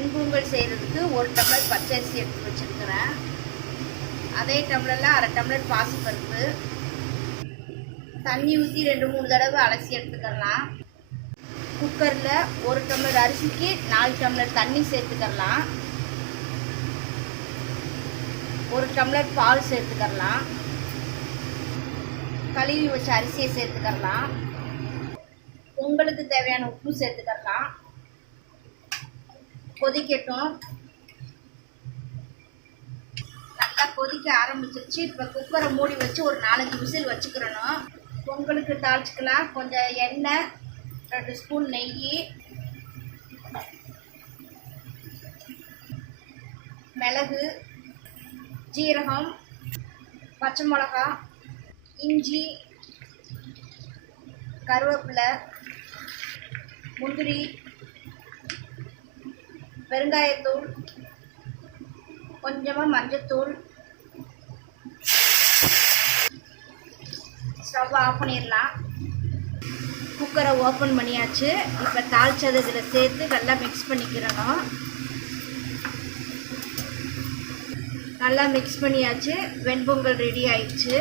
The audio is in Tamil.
வெண்பொங்கல் செய்கிறதுக்கு ஒரு டம்ளர் பச்சரிசி எடுத்து வச்சுருக்கிறேன். அதே டம்ளரில் அரை டம்ளர் பாசிப்பருப்பு. தண்ணி ஊற்றி ரெண்டு மூணு தடவை அலசி எடுத்துக்கலாம் குக்கரில் ஒரு டம்ளர் அரிசிக்கு நாலு டம்ளர் தண்ணி சேர்த்துக்கலாம் ஒரு டம்ளர் பால் சேர்த்துக்கலாம் கழுவி வச்ச அரிசியை சேர்த்துக்கலாம் பொங்கலுக்கு தேவையான உப்பு சேர்த்துக்கலாம் கொதிக்கட்டும். நல்லா கொதிக்க ஆரம்பிச்சிருச்சு. இப்போ குக்கரை மூடி வச்சு ஒரு நாலஞ்சு விசில் வச்சுக்கிறணும். பொங்கலுக்கு தாளிச்சுக்கலாம். கொஞ்சம் எண்ணெய் ரெண்டு ஸ்பூன் நெய் மிளகு ஜீரகம் பச்சை மிளகா இஞ்சி கருவேப்பிலை முந்திரி பெருங்காயத்தூள் கொஞ்சமாக மஞ்சத்தூள் ஸ்டவ் ஆஃப் பண்ணிடலாம். குக்கரை ஓப்பன் பண்ணியாச்சு. இப்போ தாளிச்சது இதில் சேர்த்து நல்லா மிக்ஸ் பண்ணிக்கிறணும். நல்லா மிக்ஸ் பண்ணியாச்சு. வெண்பொங்கல் ரெடி ஆயிடுச்சு.